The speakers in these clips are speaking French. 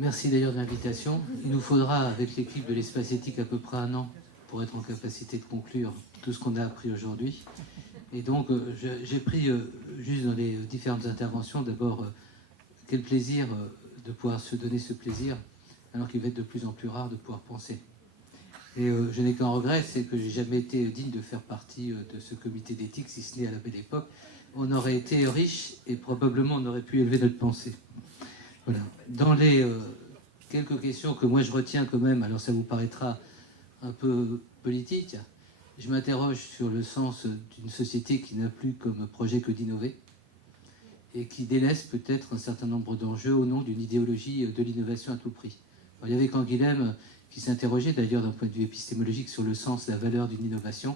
Merci d'ailleurs de l'invitation. Il nous faudra, avec l'équipe de l'Espace Éthique, à peu près un an pour être en capacité de conclure tout ce qu'on a appris aujourd'hui. Et donc, j'ai pris, juste dans les différentes interventions, d'abord, quel plaisir de pouvoir se donner ce plaisir, alors qu'il va être de plus en plus rare de pouvoir penser. Et je n'ai qu'un regret, c'est que j'ai jamais été digne de faire partie de ce comité d'éthique, si ce n'est à la belle époque. On aurait été riche et probablement on aurait pu élever notre pensée. Voilà. Dans les quelques questions que moi je retiens quand même, alors ça vous paraîtra un peu politique, je m'interroge sur le sens d'une société qui n'a plus comme projet que d'innover et qui délaisse peut-être un certain nombre d'enjeux au nom d'une idéologie de l'innovation à tout prix. Alors, il y avait Canguilhem qui s'interrogeait d'ailleurs d'un point de vue épistémologique sur le sens, la valeur d'une innovation.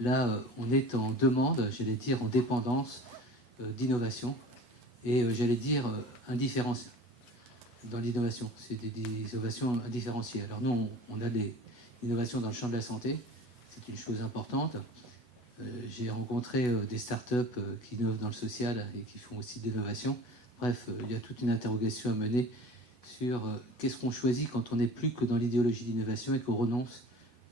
Là, on est en demande, j'allais dire en dépendance d'innovation et j'allais dire indifférenciée dans l'innovation. C'est des innovations indifférenciées. Alors nous, on a des innovations dans le champ de la santé, c'est une chose importante. J'ai rencontré des startups qui innovent dans le social et qui font aussi de l'innovation. Bref, il y a toute une interrogation à mener sur qu'est-ce qu'on choisit quand on n'est plus que dans l'idéologie d'innovation et qu'on renonce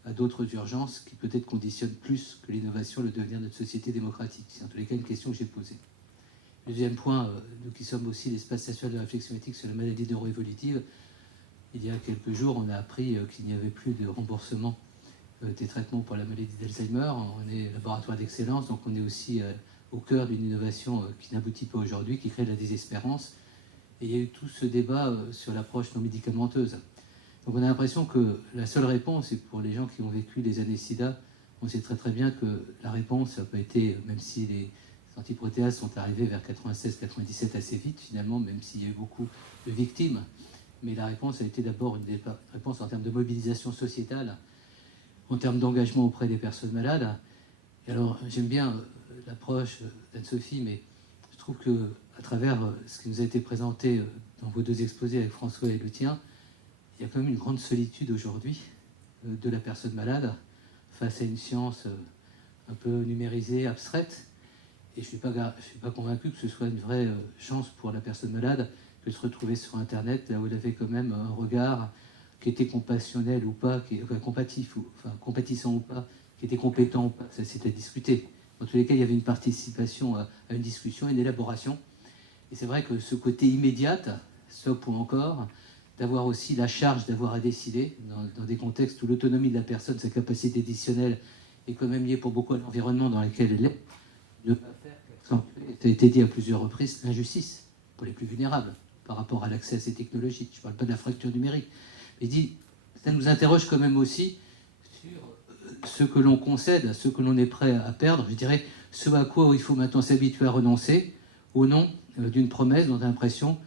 à d'autres urgences qui peut-être conditionnent plus que l'innovation le devenir de notre société démocratique. C'est en tous les cas une question que j'ai posée. Le deuxième point, nous qui sommes aussi l'espace national de réflexion éthique sur la maladie neuroévolutive, il y a quelques jours, on a appris qu'il n'y avait plus de remboursement des traitements pour la maladie d'Alzheimer. On est laboratoire d'excellence, donc on est aussi au cœur d'une innovation qui n'aboutit pas aujourd'hui, qui crée de la désespérance. Et il y a eu tout ce débat sur l'approche non médicamenteuse. Donc on a l'impression que la seule réponse, et pour les gens qui ont vécu les années SIDA, on sait très très bien que la réponse n'a pas été, même si les antiprotéases sont arrivées vers 96-97 assez vite finalement, même s'il y a eu beaucoup de victimes, mais la réponse a été d'abord une réponse en termes de mobilisation sociétale, en termes d'engagement auprès des personnes malades. Et alors j'aime bien l'approche d'Anne-Sophie, mais je trouve qu'à travers ce qui nous a été présenté dans vos deux exposés avec François et le tien, il y a quand même une grande solitude aujourd'hui de la personne malade face à une science un peu numérisée, abstraite. Et je ne suis pas convaincu que ce soit une vraie chance pour la personne malade que de se retrouver sur Internet, là où elle avait quand même un regard qui était compassionnel ou pas, compatissant ou pas, qui était compétent ou pas, ça c'était à discuter. Dans tous les cas, il y avait une participation à une discussion, une élaboration. Et c'est vrai que ce côté immédiat, stop ou encore, d'avoir aussi la charge d'avoir à décider, dans des contextes où l'autonomie de la personne, sa capacité décisionnelle est quand même liée pour beaucoup à l'environnement dans lequel elle est, ne pas faire qu'accentuer, ça a été dit à plusieurs reprises, l'injustice pour les plus vulnérables par rapport à l'accès à ces technologies. Je ne parle pas de la fracture numérique. Mais il dit, ça nous interroge quand même aussi sur ce que l'on concède, ce que l'on est prêt à perdre, je dirais, ce à quoi il faut maintenant s'habituer à renoncer au nom d'une promesse dont on a l'impression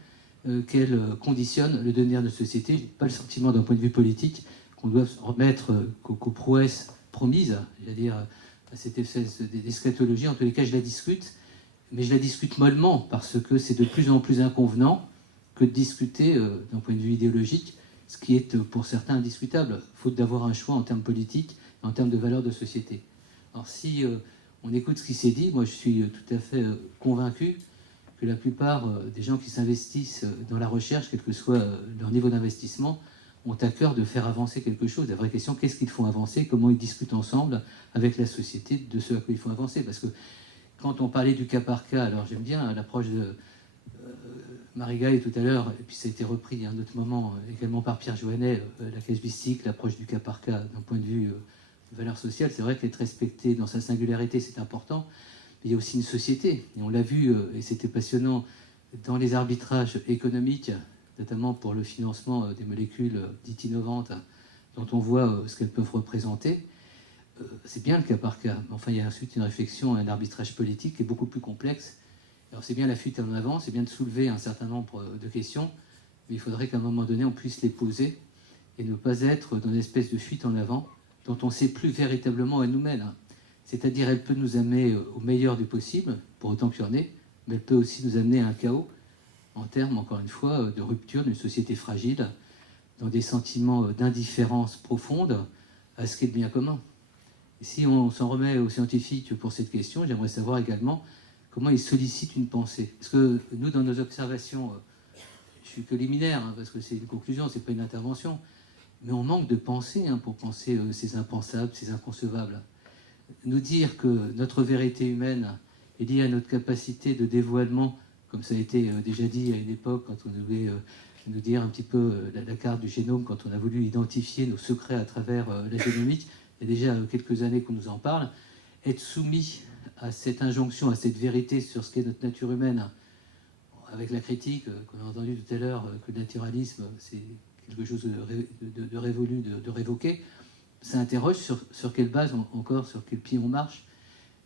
qu'elle conditionne le devenir de société. Je n'ai pas le sentiment d'un point de vue politique qu'on doit se remettre qu'aux prouesses promises, c'est-à-dire à cette espèce d'eschatologie. En tous les cas, je la discute, mais je la discute mollement parce que c'est de plus en plus inconvenant que de discuter d'un point de vue idéologique, ce qui est pour certains indiscutable, faute d'avoir un choix en termes politiques, en termes de valeurs de société. Alors si on écoute ce qui s'est dit, moi je suis tout à fait convaincu que la plupart des gens qui s'investissent dans la recherche, quel que soit leur niveau d'investissement, ont à cœur de faire avancer quelque chose. La vraie question, qu'est-ce qu'ils font avancer? Comment ils discutent ensemble avec la société de ce à quoi ils font avancer? Parce que quand on parlait du cas par cas, alors j'aime bien l'approche de Marie-Gaille tout à l'heure, et puis ça a été repris à un autre moment également par Pierre Joannet, la casuistique, l'approche du cas par cas d'un point de vue de valeur sociale. C'est vrai qu'être respecté dans sa singularité, c'est important. Il y a aussi une société, et on l'a vu, et c'était passionnant, dans les arbitrages économiques, notamment pour le financement des molécules dites innovantes, dont on voit ce qu'elles peuvent représenter. C'est bien le cas par cas, mais enfin il y a ensuite une réflexion, un arbitrage politique qui est beaucoup plus complexe. Alors c'est bien la fuite en avant, c'est bien de soulever un certain nombre de questions, mais il faudrait qu'à un moment donné on puisse les poser et ne pas être dans une espèce de fuite en avant dont on ne sait plus véritablement où elle nous mène. C'est-à-dire, elle peut nous amener au meilleur du possible, pour autant qu'il y en ait, mais elle peut aussi nous amener à un chaos, en termes, encore une fois, de rupture d'une société fragile, dans des sentiments d'indifférence profonde à ce qu'est le bien commun. Et si on s'en remet aux scientifiques pour cette question, j'aimerais savoir également comment ils sollicitent une pensée. Parce que nous, dans nos observations, je suis que liminaire, hein, parce que c'est une conclusion, c'est pas une intervention, mais on manque de pensée pour penser ces impensables, ces inconcevables. Nous dire que notre vérité humaine est liée à notre capacité de dévoilement, comme ça a été déjà dit à une époque, quand on voulait nous dire un petit peu la carte du génome, quand on a voulu identifier nos secrets à travers la génomique, il y a déjà quelques années qu'on nous en parle, être soumis à cette injonction, à cette vérité sur ce qu'est notre nature humaine, avec la critique qu'on a entendue tout à l'heure, que le naturalisme, c'est quelque chose de révolu, de révoqué, ça interroge sur quelle base encore, sur quel pied on marche.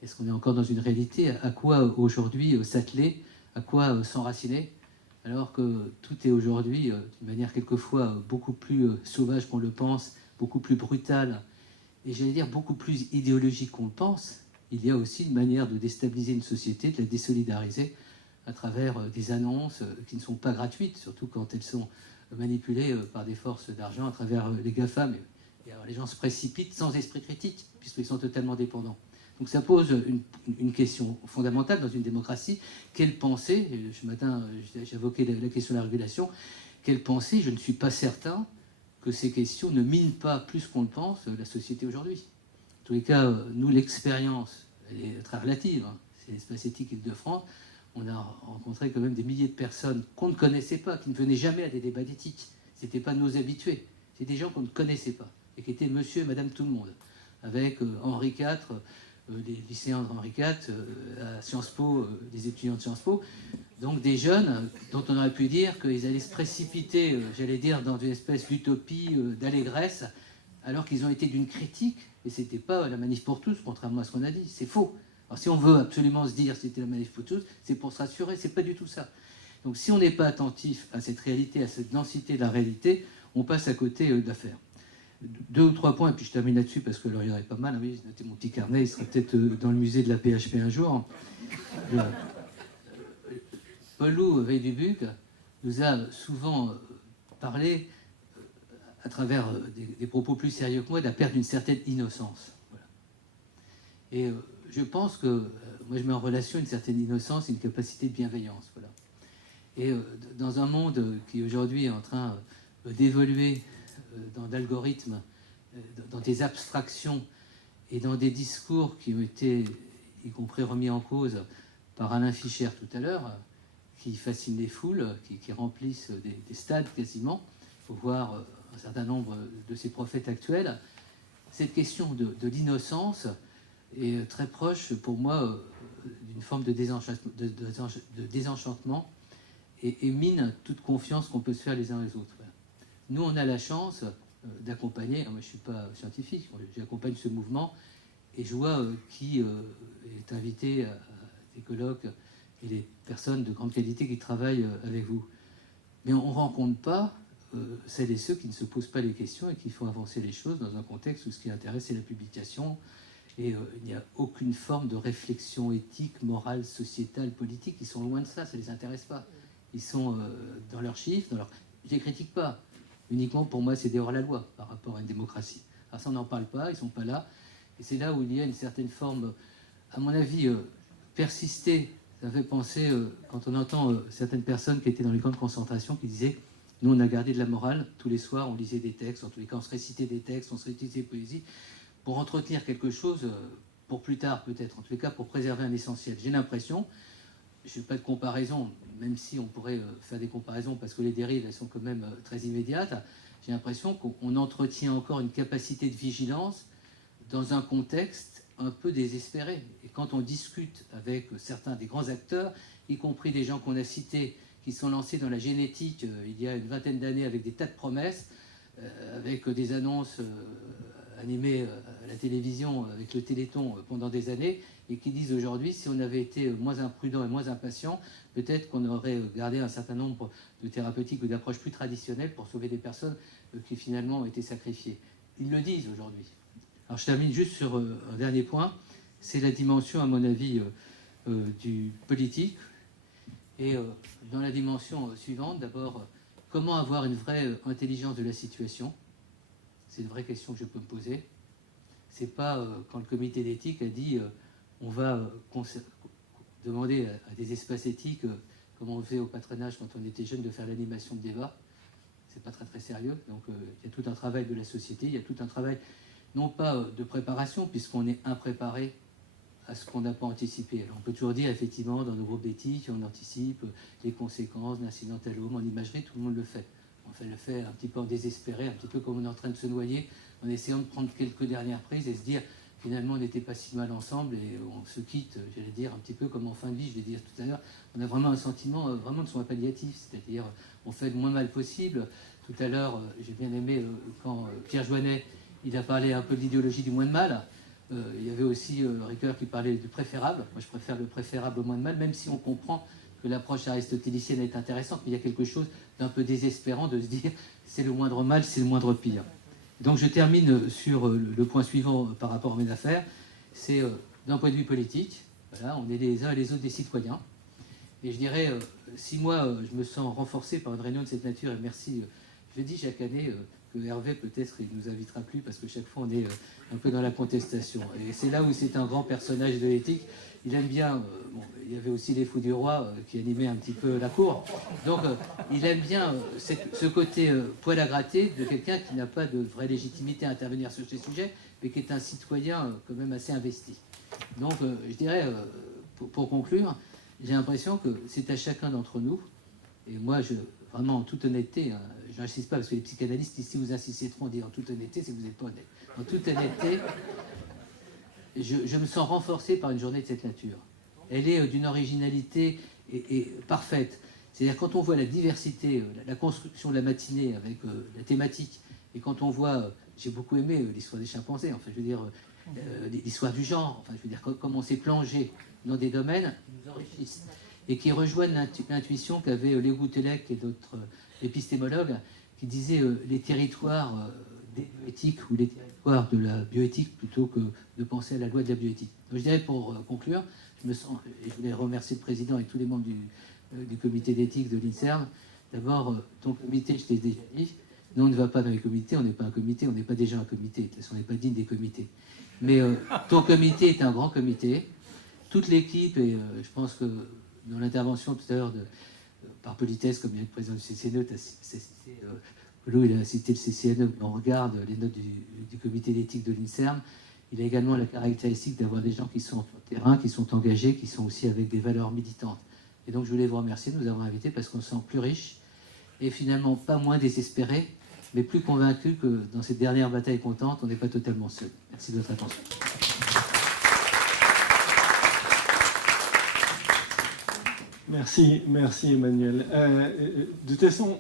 Est-ce qu'on est encore dans une réalité? À quoi aujourd'hui s'atteler? À quoi s'enraciner? Alors que tout est aujourd'hui, d'une manière quelquefois beaucoup plus sauvage qu'on le pense, beaucoup plus brutale, et j'allais dire beaucoup plus idéologique qu'on le pense. Il y a aussi une manière de déstabiliser une société, de la désolidariser à travers des annonces qui ne sont pas gratuites, surtout quand elles sont manipulées par des forces d'argent à travers les GAFAM. Et alors les gens se précipitent sans esprit critique, puisqu'ils sont totalement dépendants. Donc ça pose une question fondamentale dans une démocratie. Quelle pensée, ce matin j'évoquais la question de la régulation, quelle pensée, je ne suis pas certain que ces questions ne minent pas plus qu'on le pense la société aujourd'hui. En tous les cas, nous, l'expérience, elle est très relative, hein. C'est l'Espace Éthique Île-de-France. On a rencontré quand même des milliers de personnes qu'on ne connaissait pas, qui ne venaient jamais à des débats d'éthique. Ce n'étaient pas nos habitués. C'était des gens qu'on ne connaissait pas et qui étaient monsieur et madame tout le monde. Avec Henri IV, les lycéens d'Henri IV, à Sciences Po, des étudiants de Sciences Po. Donc des jeunes dont on aurait pu dire qu'ils allaient se précipiter, j'allais dire, dans une espèce d'utopie, d'allégresse, alors qu'ils ont été d'une critique, et ce n'était pas la manif pour tous, contrairement à ce qu'on a dit, c'est faux. Alors si on veut absolument se dire que c'était la manif pour tous, c'est pour se rassurer, c'est pas du tout ça. Donc si on n'est pas attentif à cette réalité, à cette densité de la réalité, on passe à côté de l'affaire. 2 ou 3 points, et puis je termine là-dessus, parce que alors, il y en aurait pas mal. Oui, j'ai noté mon petit carnet, il serait peut-être dans le musée de la PHP un jour. Paul-Loup Veil-Dubuc nous a souvent parlé, à travers des propos plus sérieux que moi, de la perte d'une certaine innocence. Voilà. Et je pense que, moi je mets en relation une certaine innocence et une capacité de bienveillance. Voilà. Et dans un monde qui aujourd'hui est en train d'évoluer dans d'algorithmes, dans des abstractions et dans des discours qui ont été, y compris remis en cause par Alain Fischer tout à l'heure, qui fascinent les foules, qui remplissent des stades quasiment. Il faut voir un certain nombre de ces prophètes actuels. Cette question de l'innocence est très proche pour moi d'une forme de désenchantement et mine toute confiance qu'on peut se faire les uns les autres. Voilà. Nous, on a la chance d'accompagner, moi je ne suis pas scientifique, j'accompagne ce mouvement et je vois qui est invité à des colloques et les personnes de grande qualité qui travaillent avec vous. Mais on ne rencontre pas celles et ceux qui ne se posent pas les questions et qui font avancer les choses dans un contexte où ce qui intéresse, c'est la publication. Et il n'y a aucune forme de réflexion éthique, morale, sociétale, politique. Ils sont loin de ça, ça ne les intéresse pas. Ils sont dans leurs chiffres, dans leur... Je ne les critique pas. Uniquement, pour moi, c'est des hors-la-loi par rapport à une démocratie. Alors ça, on n'en parle pas, ils ne sont pas là. Et c'est là où il y a une certaine forme, à mon avis, persister. Ça fait penser, quand on entend certaines personnes qui étaient dans les camps de concentration qui disaient « Nous, on a gardé de la morale. Tous les soirs, on lisait des textes. En tous les cas, on se récitait des textes, on se récitait des poésies pour entretenir quelque chose, pour plus tard peut-être. En tous les cas, pour préserver un essentiel. » J'ai l'impression, je ne fais pas de comparaison, même si on pourrait faire des comparaisons parce que les dérives, elles sont quand même très immédiates. J'ai l'impression qu'on entretient encore une capacité de vigilance dans un contexte un peu désespéré. Et quand on discute avec certains des grands acteurs, y compris des gens qu'on a cités, qui sont lancés dans la génétique il y a une vingtaine d'années avec des tas de promesses, avec des annonces animées à la télévision, avec le Téléthon pendant des années, et qui disent aujourd'hui, si on avait été moins imprudent et moins impatient, peut-être qu'on aurait gardé un certain nombre de thérapeutiques ou d'approches plus traditionnelles pour sauver des personnes qui finalement ont été sacrifiées. Ils le disent aujourd'hui. Alors je termine juste sur un dernier point, c'est la dimension, à mon avis, du politique. Et dans la dimension suivante, d'abord, comment avoir une vraie intelligence de la situation? C'est une vraie question que je peux me poser. C'est pas quand le comité d'éthique a dit on va demander à des espaces éthiques comme on faisait au patronage quand on était jeune, de faire l'animation de débat. C'est pas très très sérieux. Donc il y a tout un travail de la société, il y a tout un travail, non pas de préparation, puisqu'on est impréparé à ce qu'on n'a pas anticipé. Alors on peut toujours dire, effectivement, dans nos groupes éthiques, on anticipe les conséquences d'incidentalome, en imagerie, tout le monde le fait. On le fait un petit peu en désespéré, un petit peu comme on est en train de se noyer, en essayant de prendre quelques dernières prises et se dire, finalement, on n'était pas si mal ensemble et on se quitte, j'allais dire, un petit peu comme en fin de vie, je vais dire tout à l'heure. On a vraiment un sentiment vraiment de soins palliatifs, c'est-à-dire on fait le moins mal possible. Tout à l'heure, j'ai bien aimé quand Pierre Joannet, il a parlé un peu de l'idéologie du moins de mal. Il y avait aussi Ricoeur qui parlait du préférable. Moi, je préfère le préférable au moins de mal, même si on comprend que l'approche aristotélicienne est intéressante, mais il y a quelque chose d'un peu désespérant de se dire c'est le moindre mal, c'est le moindre pire. Donc je termine sur le point suivant par rapport à mes affaires. C'est d'un point de vue politique, voilà, on est les uns et les autres des citoyens. Et je dirais, si moi je me sens renforcé par une réunion de cette nature, et merci, je dis chaque année que Hervé peut-être il nous invitera plus parce que chaque fois on est un peu dans la contestation. Et c'est là où c'est un grand personnage de l'éthique. Il aime bien, bon, il y avait aussi les Fous du Roi qui animaient un petit peu la cour. Donc il aime bien ce côté poil à gratter de quelqu'un qui n'a pas de vraie légitimité à intervenir sur ces sujets, mais qui est un citoyen quand même assez investi. Donc je dirais, pour conclure, j'ai l'impression que c'est à chacun d'entre nous, et moi vraiment en toute honnêteté, hein, je n'insiste pas parce que les psychanalystes ici vous insisteront trop, on dit en toute honnêteté, c'est que vous n'êtes pas honnête. En toute honnêteté, je me sens renforcé par une journée de cette nature. Elle est d'une originalité et parfaite. C'est-à-dire quand on voit la diversité, la construction de la matinée avec la thématique, et quand on voit, j'ai beaucoup aimé l'histoire des chimpanzés, enfin je veux dire l'histoire du genre, enfin je veux dire comment on s'est plongé dans des domaines qui nous enrichissent et qui rejoignent l'intuition qu'avaient Léo Goutelec et d'autres épistémologues qui disaient les territoires des bioéthiques ou les territoires de la bioéthique plutôt que de penser à la loi de la bioéthique. Donc je dirais pour conclure, je me sens, et je voulais remercier le président et tous les membres du comité d'éthique de l'INSERM. D'abord, ton comité, je t'ai déjà dit, nous on ne va pas dans les comités, on n'est pas un comité, on n'est pas déjà un comité, de toute façon on n'est pas digne des comités. Mais ton comité est un grand comité, toute l'équipe, et je pense que dans l'intervention tout à l'heure, par politesse, comme il y a le président du CCNE, Lou, il a cité le CCNE, on regarde les notes du comité d'éthique de l'INSERM, il a également la caractéristique d'avoir des gens qui sont sur le terrain, qui sont engagés, qui sont aussi avec des valeurs militantes. Et donc je voulais vous remercier de nous avoir invités parce qu'on se sent plus riche et finalement pas moins désespéré, mais plus convaincu que dans cette dernière bataille contente, on n'est pas totalement seul. Merci de votre attention. Merci Emmanuel. De toute façon,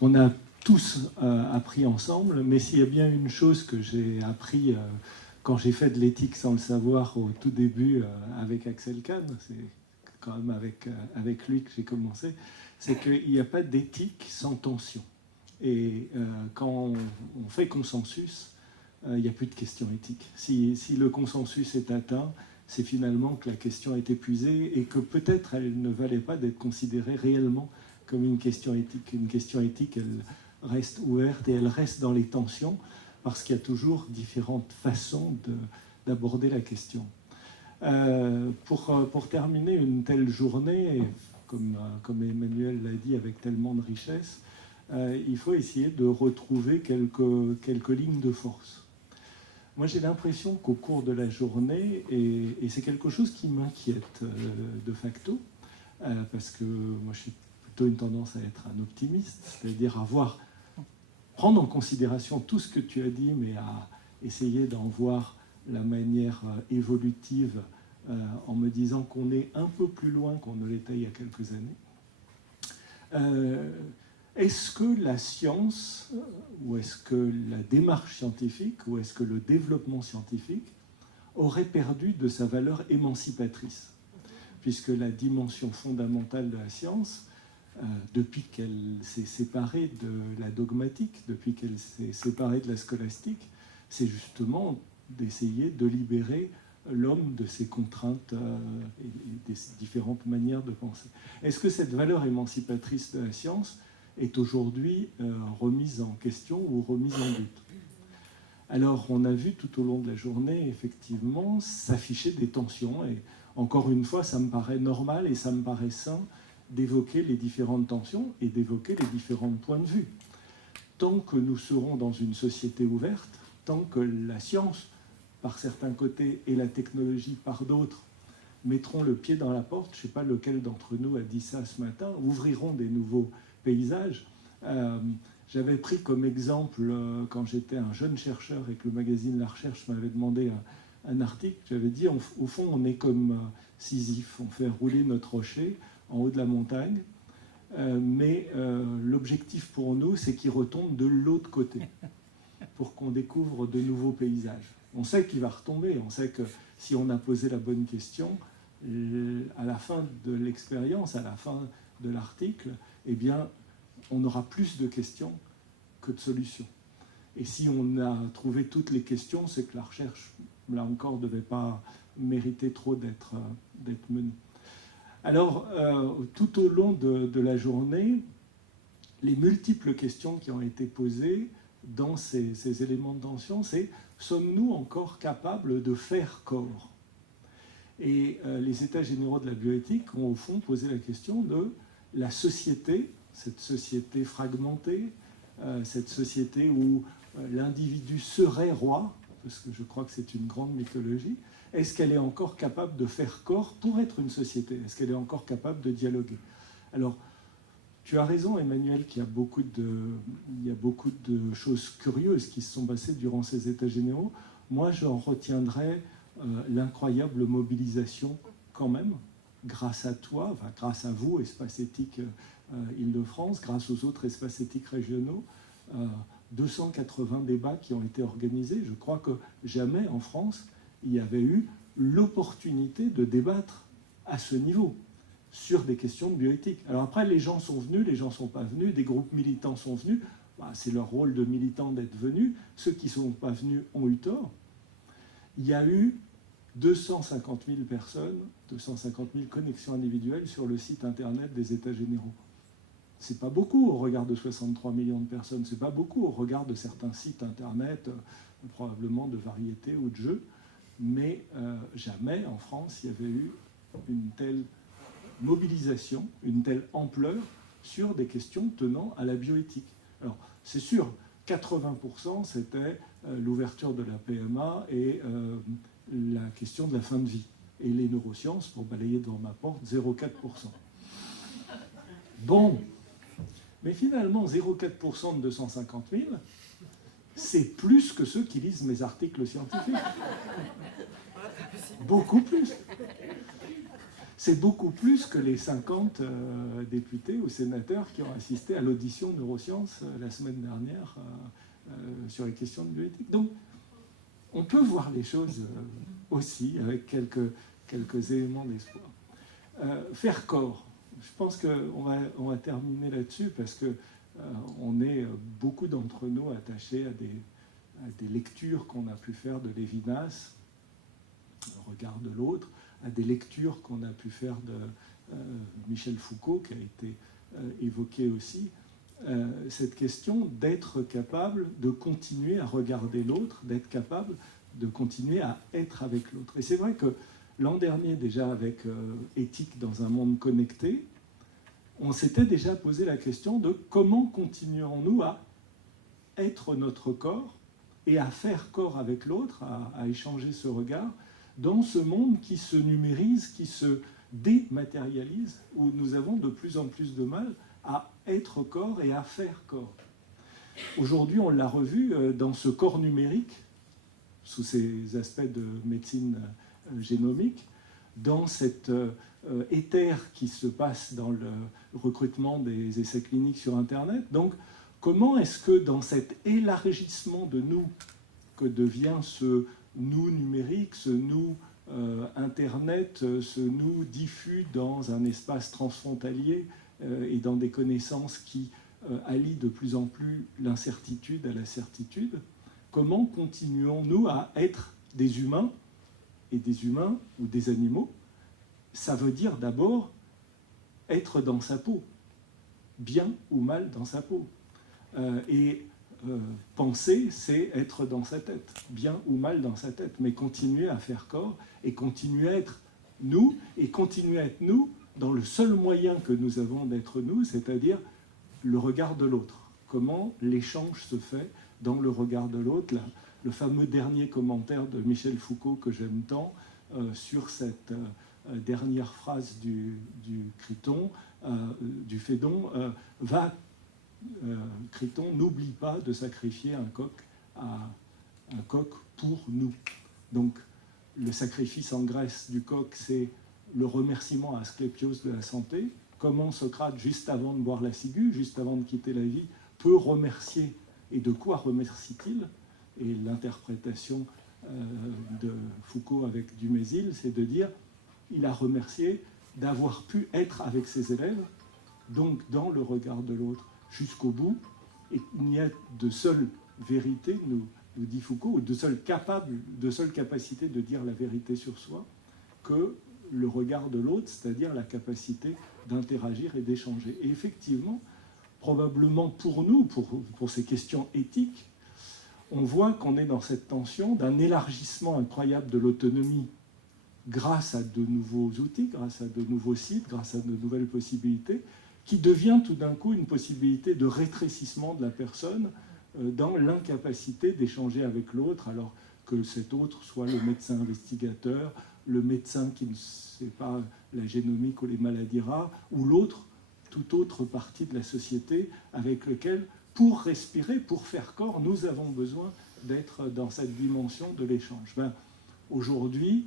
on a tous appris ensemble, mais s'il y a bien une chose que j'ai appris quand j'ai fait de l'éthique sans le savoir au tout début avec Axel Kahn, c'est quand même avec lui que j'ai commencé, c'est qu'il n'y a pas d'éthique sans tension. Et quand on fait consensus, il n'y a plus de question éthique. Si le consensus est atteint, c'est finalement que la question est épuisée et que peut-être elle ne valait pas d'être considérée réellement comme une question éthique. Une question éthique, elle reste ouverte et elle reste dans les tensions parce qu'il y a toujours différentes façons d'aborder la question. Pour terminer une telle journée, comme Emmanuel l'a dit, avec tellement de richesse, il faut essayer de retrouver quelques lignes de force. Moi, j'ai l'impression qu'au cours de la journée, et c'est quelque chose qui m'inquiète de facto, parce que moi, je suis plutôt une tendance à être un optimiste, c'est-à-dire prendre en considération tout ce que tu as dit, mais à essayer d'en voir la manière évolutive en me disant qu'on est un peu plus loin qu'on ne l'était il y a quelques années. Est-ce que la science, ou est-ce que la démarche scientifique, ou est-ce que le développement scientifique aurait perdu de sa valeur émancipatrice? Puisque la dimension fondamentale de la science, depuis qu'elle s'est séparée de la dogmatique, depuis qu'elle s'est séparée de la scolastique, c'est justement d'essayer de libérer l'homme de ses contraintes et des différentes manières de penser. Est-ce que cette valeur émancipatrice de la science est aujourd'hui remise en question ou remise en doute? Alors, on a vu tout au long de la journée, effectivement, s'afficher des tensions, et encore une fois, ça me paraît normal et ça me paraît sain d'évoquer les différentes tensions et d'évoquer les différents points de vue. Tant que nous serons dans une société ouverte, tant que la science, par certains côtés, et la technologie, par d'autres, mettront le pied dans la porte, je ne sais pas lequel d'entre nous a dit ça ce matin, ouvriront des nouveaux paysages. J'avais pris comme exemple, quand j'étais un jeune chercheur et que le magazine La Recherche m'avait demandé un article, j'avais dit, au fond, on est comme Sisyphe, on fait rouler notre rocher en haut de la montagne, mais l'objectif pour nous, c'est qu'il retombe de l'autre côté, pour qu'on découvre de nouveaux paysages. On sait qu'il va retomber, on sait que si on a posé la bonne question, à la fin de l'expérience, à la fin de l'article, eh bien, on aura plus de questions que de solutions. Et si on a trouvé toutes les questions, c'est que la recherche, là encore, ne devait pas mériter trop d'être menée. Alors, tout au long de la journée, les multiples questions qui ont été posées dans ces éléments de tension, c'est « sommes-nous encore capables de faire corps ?» Et les États généraux de la bioéthique ont au fond posé la question de la société, cette société fragmentée, cette société où l'individu serait roi, parce que je crois que c'est une grande mythologie. Est-ce qu'elle est encore capable de faire corps pour être une société? Est-ce qu'elle est encore capable de dialoguer? Alors, tu as raison, Emmanuel, qu'il y a beaucoup de choses curieuses qui se sont passées durant ces États généraux. Moi, j'en retiendrai l'incroyable mobilisation, quand même, grâce à toi, enfin, grâce à vous, Espace Éthique Île-de-France, grâce aux autres espaces éthiques régionaux, 280 débats qui ont été organisés. Je crois que jamais en France, il y avait eu l'opportunité de débattre à ce niveau sur des questions de bioéthique. Alors après, les gens sont venus, les gens ne sont pas venus, des groupes militants sont venus. Bah, c'est leur rôle de militants d'être venus. Ceux qui ne sont pas venus ont eu tort. Il y a eu 250 000 personnes, 250 000 connexions individuelles sur le site internet des États généraux. C'est pas beaucoup au regard de 63 millions de personnes, c'est pas beaucoup au regard de certains sites internet, probablement de variété ou de jeux, mais jamais en France il y avait eu une telle mobilisation, une telle ampleur sur des questions tenant à la bioéthique. Alors c'est sûr, 80% c'était l'ouverture de la PMA et la question de la fin de vie. Et les neurosciences, pour balayer devant ma porte, 0,4%. Bon. Mais finalement, 0,4% de 250 000, c'est plus que ceux qui lisent mes articles scientifiques. Beaucoup plus. C'est beaucoup plus que les 50 députés ou sénateurs qui ont assisté à l'audition de neurosciences la semaine dernière sur les questions de bioéthique. Donc, on peut voir les choses aussi avec quelques éléments d'espoir. Faire corps. Je pense qu'on va terminer là-dessus parce qu'on est beaucoup d'entre nous attachés à des lectures qu'on a pu faire de Lévinas, le regard de l'autre, à des lectures qu'on a pu faire de Michel Foucault, qui a été évoqué aussi, cette question d'être capable de continuer à regarder l'autre, d'être capable de continuer à être avec l'autre. Et c'est vrai que l'an dernier, déjà avec Éthique dans un monde connecté, on s'était déjà posé la question de comment continuons-nous à être notre corps et à faire corps avec l'autre, à échanger ce regard, dans ce monde qui se numérise, qui se dématérialise, où nous avons de plus en plus de mal à être corps et à faire corps. Aujourd'hui, on l'a revu dans ce corps numérique, sous ces aspects de médecine génomique, dans cet éther qui se passe dans le recrutement des essais cliniques sur Internet. Donc, comment est-ce que dans cet élargissement de nous que devient ce nous numérique, ce nous Internet, ce nous diffus dans un espace transfrontalier et dans des connaissances qui allient de plus en plus l'incertitude à la certitude, comment continuons-nous à être des humains, et des humains ou des animaux? Ça veut dire d'abord être dans sa peau, bien ou mal dans sa peau. Penser, c'est être dans sa tête, bien ou mal dans sa tête, mais continuer à faire corps et continuer à être nous, et continuer à être nous dans le seul moyen que nous avons d'être nous, c'est-à-dire le regard de l'autre. Comment l'échange se fait dans le regard de l'autre. Le fameux dernier commentaire de Michel Foucault que j'aime tant sur cette dernière phrase du Criton, du Phédon, Criton n'oublie pas de sacrifier un coq pour nous. Donc le sacrifice en Grèce du coq, c'est le remerciement à Asclépios de la santé. Comment Socrate, juste avant de boire la ciguë, juste avant de quitter la vie, peut remercier, et de quoi remercie-t-il? Et l'interprétation de Foucault avec Dumézil, c'est de dire il a remercié d'avoir pu être avec ses élèves, donc dans le regard de l'autre, jusqu'au bout, et il n'y a de seule vérité, nous dit Foucault, ou de seule capacité de dire la vérité sur soi, que le regard de l'autre, c'est-à-dire la capacité d'interagir et d'échanger. Et effectivement, probablement pour nous, pour ces questions éthiques, on voit qu'on est dans cette tension d'un élargissement incroyable de l'autonomie grâce à de nouveaux outils, grâce à de nouveaux sites, grâce à de nouvelles possibilités, qui devient tout d'un coup une possibilité de rétrécissement de la personne dans l'incapacité d'échanger avec l'autre, alors que cet autre soit le médecin investigateur, le médecin qui ne sait pas la génomique ou les maladies rares, ou l'autre, toute autre partie de la société avec lequel, pour respirer, pour faire corps, nous avons besoin d'être dans cette dimension de l'échange. Aujourd'hui,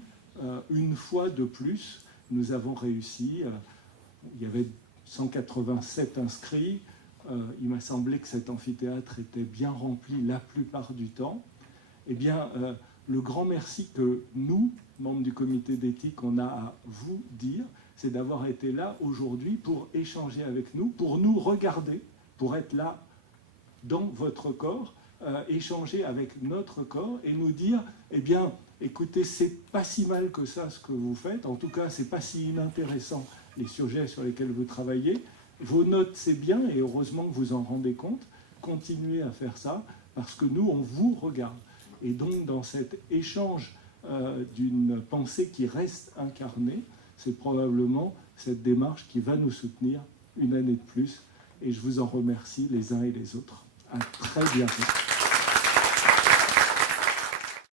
une fois de plus, nous avons réussi. Il y avait 187 inscrits. Il m'a semblé que cet amphithéâtre était bien rempli la plupart du temps. Eh bien, le grand merci que nous, membres du comité d'éthique, on a à vous dire, c'est d'avoir été là aujourd'hui pour échanger avec nous, pour nous regarder, pour être là dans votre corps, échanger avec notre corps et nous dire, eh bien, écoutez, c'est pas si mal que ça ce que vous faites, en tout cas, c'est pas si inintéressant les sujets sur lesquels vous travaillez. Vos notes, c'est bien, et heureusement que vous en rendez compte. Continuez à faire ça, parce que nous, on vous regarde. Et donc, dans cet échange d'une pensée qui reste incarnée, c'est probablement cette démarche qui va nous soutenir une année de plus. Et je vous en remercie les uns et les autres. À très bientôt.